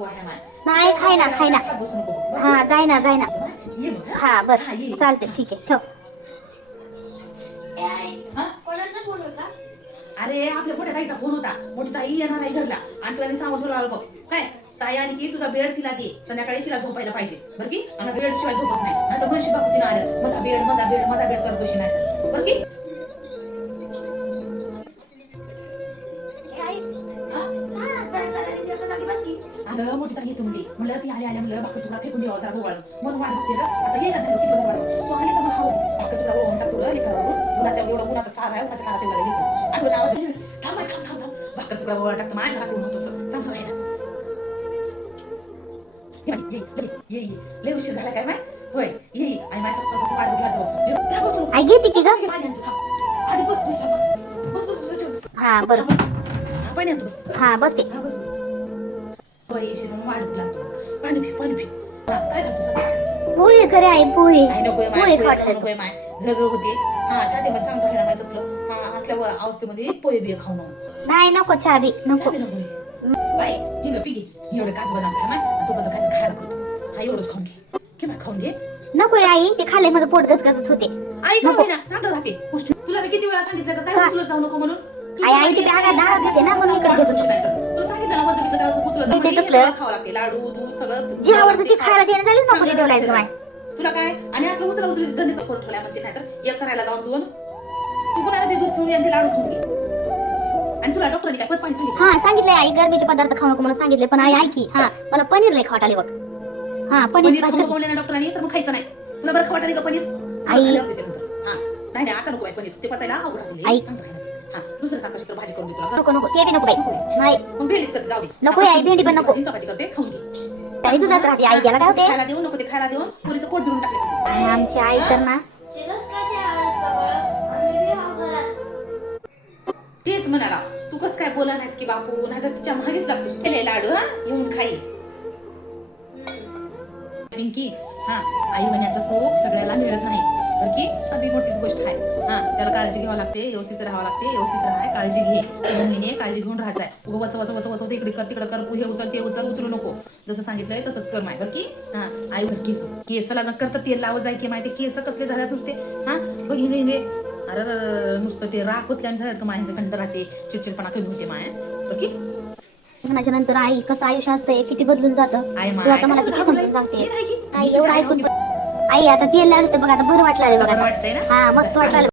सवय आहे माय. नाही खाय ना खात बसू नको बघ. हा जाय ना ये बघ हा बर ये. चालते ठीक आहे ठेव. हा? कोणाचा फोन होता? अरे आपल्या मोठ्या ताईचा फोन होता. मोठी ताई येणार आहे घरला आणि तुला मी सांगून तुला बघ काय ताई आणि की तुझा बेड तिला दे, संध्याकाळी तिला झोपायला पाहिजे बरं की. आणि बेड शिवाय झोपत नाही, नाही तर म्हणशी बापू तिला आलं माझा बेड माझा बेड माझा बेड करत बशी नाही तर बरं की. अगं मोठी ताई येतो म्हणते, म्हणलं ती आल्या म्हणलं भाकर तुला फेकून द्यावं जरा गोवाळून म्हणून वाढ बघते आता येईना झालं किती वाढ तू आली तर मला हवस भाकर तुला रोवून टाकतो लेकरावरून उन्हाच्या एवढं उन्हाचं कार आहे उन्हाच्या कारात एवढं लेकरू आठवण आवाज थांब भाकर तुला गोवाळ टाकतं माझ्या घरात येऊन होतं चांगलं राहिलं. ये लय उशीर झाला काय माय होय ये आई माझ्या सकाळपासून वाढ बघला आई घेते की ग. आधी बस बस बस बस हा बरं पाणी आणतो बस हा बस की. बस बस पैसे वाढ लागतो पाणी पी काय खातो पोहे करे आई पोहे आई नकोय पोहे माय खात नकोय माय जळजळ होते हा छातीमध्ये चांगलं राहिला माहित असलं हा असल्या अवस्थेमध्ये पोहे बिये खाऊ नको नाही नको चहा बी नको. बाई हिंग पी घे एवढे काजू बदाम खाय माय तू बदल काय खायला करतो हा एवढंच खाऊन घे माय खाऊन घे. नको आई ते खाल्ले माझं पोट गचगचच होते. आई खाऊ ना चांगलं राहते गोष्टी तुला मी किती वेळा सांगितलं का काय उचलत जाऊ नको म्हणून. आई ते बॅगा डाळ घेते ना म्हणून इकडे घेतो. तुला सांगितलं ना वजन काय उचलत जाऊ ते तसलं खावं लागते लाडू दूध सगळं जे आवडतं ते खायला देणं झालीच नको ते ठेवलायचं काय. तुला काय आणि असं उचलून धंदे करून ठेवल्या म्हणते नाही तर एक करायला जाऊन दोन तू कोणाला ते दूध पिऊन ते लाडू खाऊन घे. आणि तुला डॉक्टरने काय पाणी सांगितलं हा सांगितलंय आई गरमीचे पदार्थ खाऊ नको म्हणून सांगितले पण आई ऐकी हा मला पनीर लय खावट आले बघ. हा पनीरची भाजी पनीर खाऊ डॉक्टरांनी तर मग खायचं नाही तुला बरं खावट आली का पनीर आई नाही आता नको पनीर ते पचायला अवघड आहे आई चांगलं राहिलं हा दुसरं सारखं शिकर भाजी करून दे तुला नको ते बी नको बाई नाही मग भेंडीच करते जाऊ दे नको आई भेंडी पण नको चपाती करते खाऊन घे तरी दुधाच राहते आई त्याला काय होते. खायला देऊ नको ते खायला देऊन पुरीचं पोट देऊन टाकले आणि आमची आई तर ना तेच म्हणाला तू कस काय बोला नाहीस की बापू नाही तर तिच्या मागेच लागतोस केले लाडू हा येऊन खाई पिंकी हा आई म्हणाचं सुख सगळ्याला मिळत नाही बरं की अगदी मोठीच गोष्ट आहे हा त्याला काळजी घ्यावं लागते व्यवस्थित राहावं लागते व्यवस्थित राहाय काळजी घे 2 महिने काळजी घेऊन राहायचं आहे वच वच वच वच इकडे कर तिकडे कर हे उचल ते उचलू नको जसं सांगितलंय तसंच कर माय बरं की हा आई केसला न करता तेल लावत जाय की माहिती केस कसले झाल्यात नुसते हा बघ हिने अरे नुसतं ते राख उतल्यान झालं तर माय कंड राहते चिडचिडपणा कमी होते माय बरं की लग्नाच्या नंतर आई कसं आयुष्य असतंय किती बदलून जातं तू आता मला किती समजून सांगतेस आई एवढं ऐकून आई आता तेल लावलं तर बघ आता बरं वाटलं बघा वाटतंय ना हा मस्त वाटलं.